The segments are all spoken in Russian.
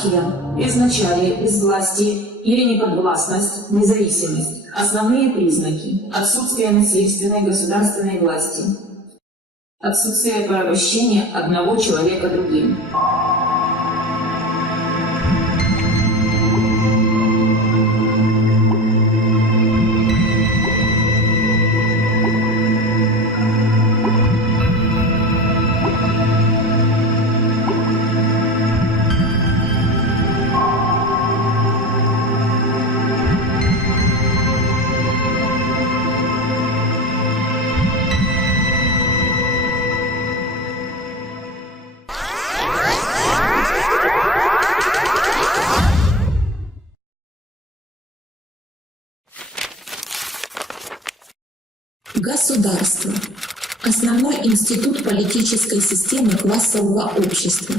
Анархия, безначалие, безвластие или неподвластность, независимость – основные признаки отсутствия насильственной государственной власти, отсутствие порабощения одного человека другим. Государство – основной институт политической системы классового общества.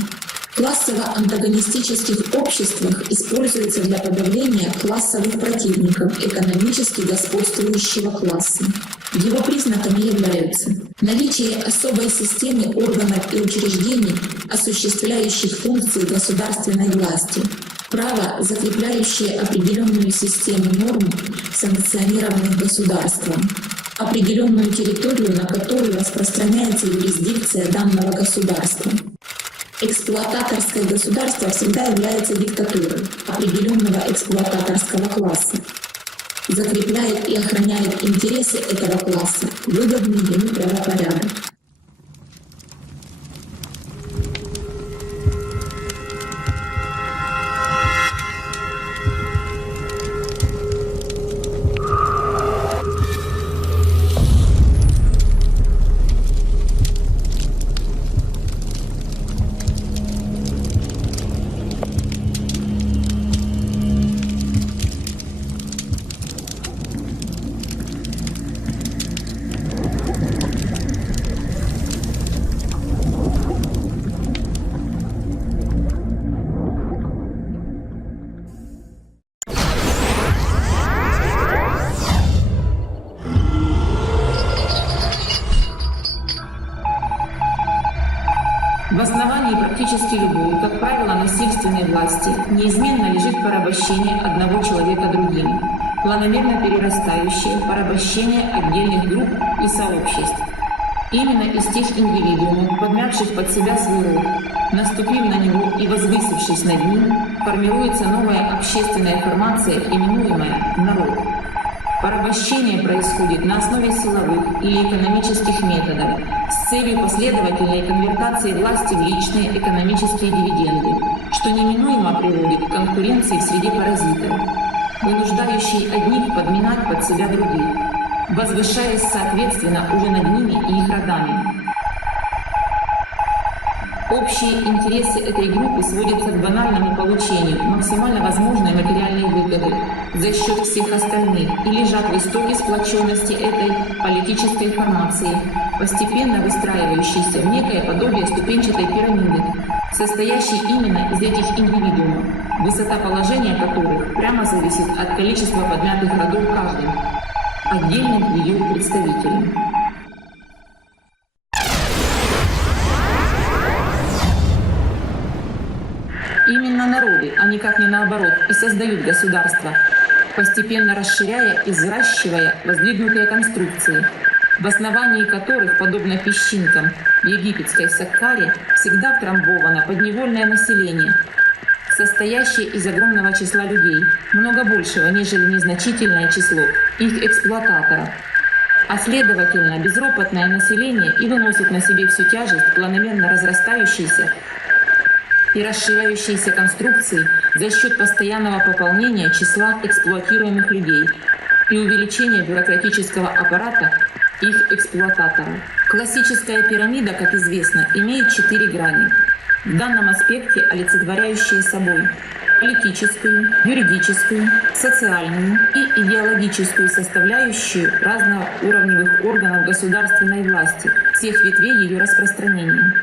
В классово-антагонистических обществах используется для подавления классовых противников экономически господствующего класса. Его признаками являются наличие особой системы органов и учреждений, осуществляющих функции государственной власти, право, закрепляющее определенную систему норм, санкционированных государством, определенную территорию, на которую распространяется юрисдикция данного государства. Эксплуататорское государство всегда является диктатурой определенного эксплуататорского класса, закрепляет и охраняет интересы этого класса, выгодный ему правопорядок. В основании практически любой, как правило, насильственной власти неизменно лежит порабощение одного человека другим, планомерно перерастающее в порабощение отдельных групп и сообществ. Именно из тех индивидуумов, подмявших под себя свой род, наступив на него и возвысившись над ним, формируется новая общественная формация, именуемая «народ». Порабощение происходит на основе силовых или экономических методов с целью последовательной конвертации власти в личные экономические дивиденды, что неминуемо приводит к конкуренции в среде паразитов, вынуждающей одних подминать под себя других, возвышаясь соответственно уже над ними и их родами. Общие интересы этой группы сводятся к банальному получению максимально возможной материальной выгоды за счет всех остальных и лежат в истоке сплоченности этой политической формации, постепенно выстраивающейся в некое подобие ступенчатой пирамиды, состоящей именно из этих индивидуумов, высота положения которых прямо зависит от количества подмятых родов каждым, отдельным ее представителем. Именно народы, а никак не наоборот, и создают государства, постепенно расширяя и взращивая воздвигнутые конструкции, в основании которых, подобно песчинкам в египетской Саккаре, всегда втрамбовано подневольное население, состоящее из огромного числа людей, много большего, нежели незначительное число их эксплуататоров, а следовательно безропотное население и выносит на себе всю тяжесть планомерно разрастающейся и расширяющиеся конструкции за счет постоянного пополнения числа эксплуатируемых людей и увеличения бюрократического аппарата их эксплуататоров. Классическая пирамида, как известно, имеет 4 грани, в данном аспекте олицетворяющие собой политическую, юридическую, социальную и идеологическую составляющую разноуровневых органов государственной власти, всех ветвей ее распространения.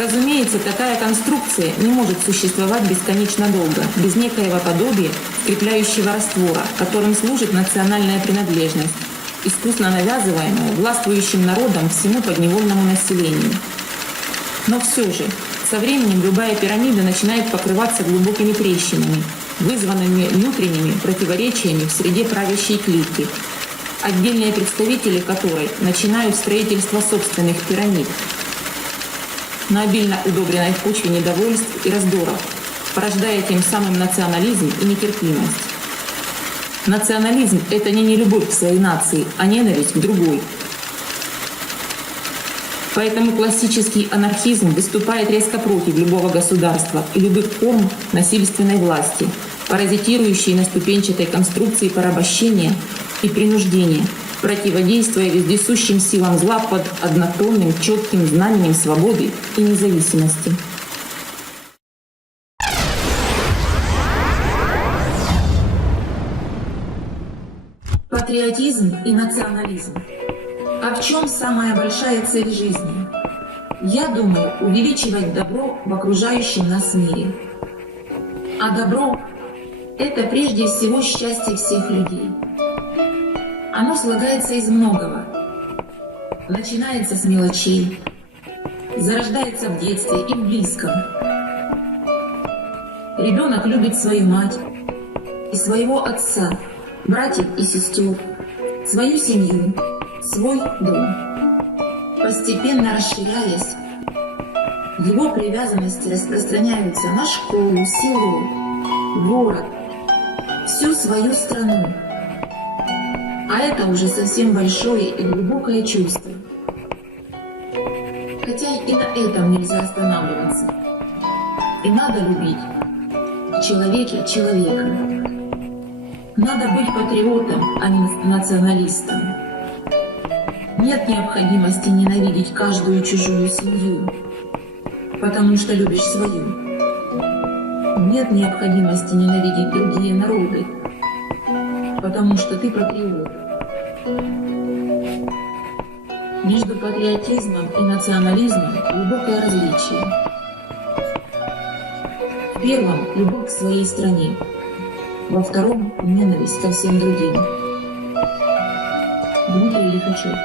Разумеется, такая конструкция не может существовать бесконечно долго, без некоего подобия скрепляющего раствора, которым служит национальная принадлежность, искусно навязываемая властвующим народом всему подневольному населению. Но все же, со временем любая пирамида начинает покрываться глубокими трещинами, вызванными внутренними противоречиями в среде правящей клики, отдельные представители которой начинают строительство собственных пирамид на обильно удобренной почве недовольств и раздоров, порождая тем самым национализм и нетерпимость. Национализм — это не нелюбовь к своей нации, а ненависть к другой. Поэтому классический анархизм выступает резко против любого государства и любых форм насильственной власти, паразитирующей на ступенчатой конструкции порабощения и принуждения, противодействуя вездесущим силам зла под однотонным четким знаменем свободы и независимости. Патриотизм и национализм. А в чем самая большая цель жизни? Я думаю, увеличивать добро в окружающем нас мире. А добро — это прежде всего счастье всех людей. Оно слагается из многого. Начинается с мелочей, зарождается в детстве и в близком. Ребенок любит свою мать и своего отца, братьев и сестер, свою семью, свой дом. Постепенно расширяясь, его привязанности распространяются на школу, село, город, всю свою страну. А это уже совсем большое и глубокое чувство. Хотя и на этом нельзя останавливаться. И надо любить в человеке человека. Надо быть патриотом, а не националистом. Нет необходимости ненавидеть каждую чужую семью, потому что любишь свою. Нет необходимости ненавидеть другие народы, потому что ты патриот. Между патриотизмом и национализмом глубокое различие. В первом – любовь к своей стране, во втором – ненависть ко всем другим. Дмитрий Лихачев.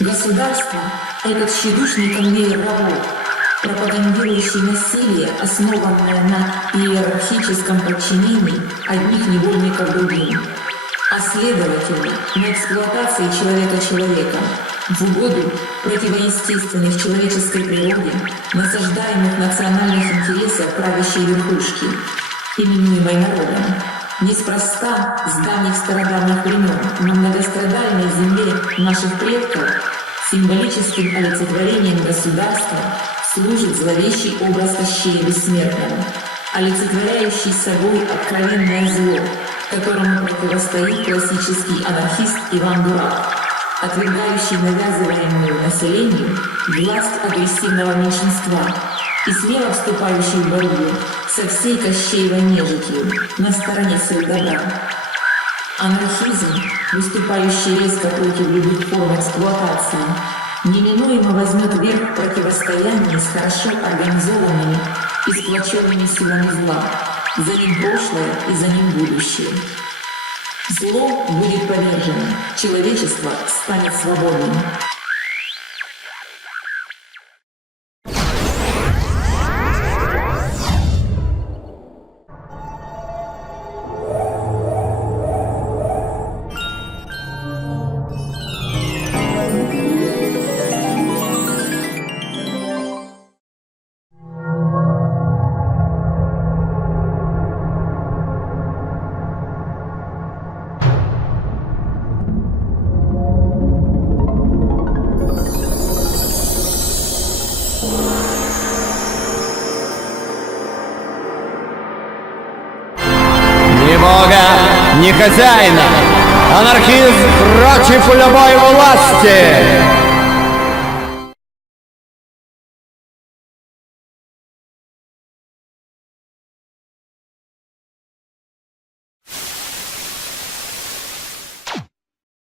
Государство – этот тщедушный конвейер рабов, пропагандирующий насилие, основанное на иерархическом подчинении одних невольников другим, а следовательно на эксплуатации человека человеком в угоду противоестественных человеческой природе, насаждаемых национальных интересов правящей верхушки, именуемой народом. Неспроста с давних стародавних времен на многострадальной земле наших предков символическим олицетворением государства служит зловещий образ Кощея Бессмертного, олицетворяющий собой откровенное зло, которому противостоит классический анархист Иван Дурак, отвергающий навязываемую населению власть агрессивного меньшинства и смело вступающий в борьбу со всей Кощеевой нежитью на стороне сил добра. Анархизм, выступающий резко против любых форм эксплуатации, неминуемо возьмет верх в противостоянии с хорошо организованными и сплоченными силами зла. За ним прошлое и за ним будущее. Зло будет повержено, человечество станет свободным. Ни бога, ни хозяина, анархизм против любой власти.